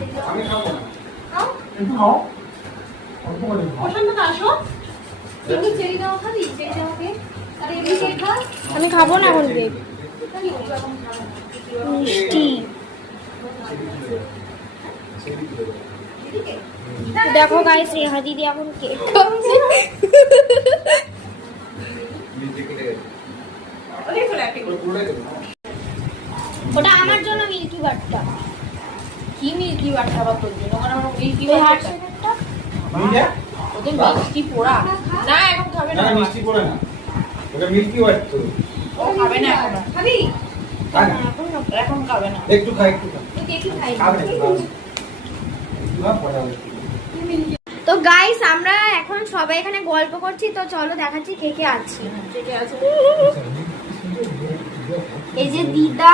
আমি খাবো না। খাও একটু খাও। অল্প করে খাও। পছন্দ তো আসো কিন্তু চেরি দাও খাবি চেরি দাও কে আরে এই কেক খা আমি খাবো না এখন কেক। খালি ও এখন খাবো না মিষ্টি। এদিকে দেখো গাইস রেহা দিদি এখন কেক খাচ্ছে। ওরে চলে একটা ওটা পুরোটাই দেবো। ওটা আমার জন্য মিল্কি বারটা। কি মিল্কি বার খাবার তোর জন্য ওখানে আমার মিল্কি ওই বার হার্ট খাই। শেপেরটা। মিঠা? ওদের মিষ্টি পোড়া না এখন খাবে না না না, মিষ্টি করে না। ওটা মিল্কি হোয়াইট তো। ও খাবে না এখন আর। খাবি খায় না। এখন খাবে না একটু খাই, একটু খাই। তুই কেকই খাই খাবে না, খাবে না। না, পরে হবে। তো গাইস আমরা এখন সবাই এখানে গল্প করছি, তো চলো দেখাচ্ছি কে কে আছি। কেকে আছে এই যে দিদা,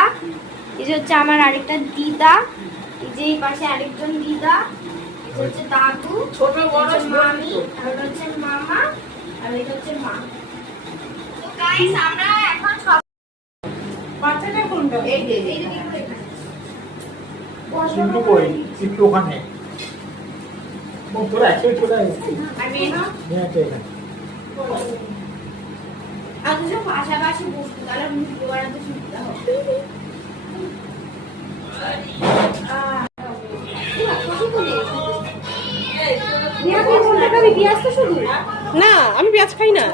এই যে হচ্ছে আমার আরেকটা দিদা, এই যে এই পাশে আরেকজন দিদা, এই যে হচ্ছে দাদু, ছোট বড় এই যে মামি, আর এটা হচ্ছে মামা, আর এটা হচ্ছে মা। তো গাইস আমরা এখন সব বাচ্চাটা কোনটা এই যে এই যে দেখো এখানে। চিন্টু কই? চিন্টু ওখানে। ও তোরা একসাথে চলে আয়। আর মেয়ে না, হ্যাঁ, তো এখানে। আর দুজন পাশাপাশি বসতো, তাহলে ভিডিও বানাতে সুবিধা হবে। না আমি পেঁয়াজ খাই না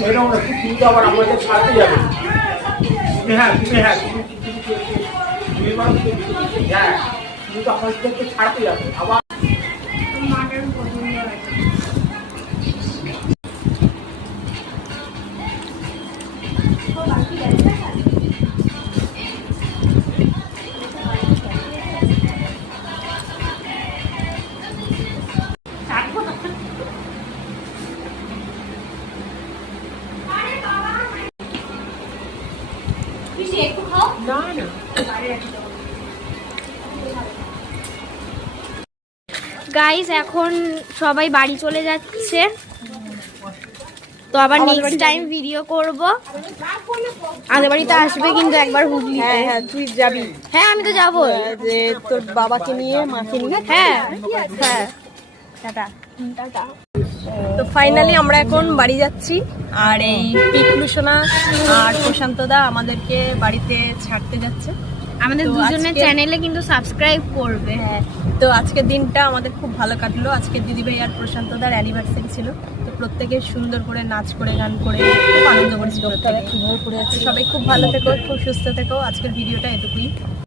এরকম না, তুই তো আবার আমাদের ছাড়তে যাবে। হ্যাঁ, হ্যাঁ, তুমি বলো তো, হ্যাঁ, তুমি তো আমাদেরকে ছাড়তে যাবে। আবার একটু খাও। না না গাইস এখন সবাই বাড়ি চলে যাচ্ছে, তো আবার নেক্সট টাইম ভিডিও করব। আমাদের বাড়িতে আসবে কিন্তু একবার হুগলিতে। হ্যাঁ হ্যাঁ তুই যাবি হ্যাঁ আমি তো যাবো। যে তোর বাবাকে নিয়ে মাকে নিয়ে হ্যাঁ হ্যাঁ টাটা টাটা। তো ফাইনালি আমরা এখন বাড়ি যাচ্ছি আর এই পিকলু সোনা আর প্রশান্ত দা আমাদেরকে বাড়িতে ছাড়তে যাচ্ছে। আমাদের তো দুজনের আজকে- চ্যানেলে কিন্তু সাবস্ক্রাইব করবে। হ্যাঁ তো আজকের দিনটা আমাদের খুব ভালো কাটলো। আজকে দিদিভাই আর প্রশান্ত দার অ্যানিভার্সারি ছিল, তো প্রত্যেকে সুন্দর করে নাচ করে গান করে খুব আনন্দ করেছিল। সবাই খুব ভালো থেকো, খুব সুস্থ থেকো। আজকের ভিডিওটা এটুকুই।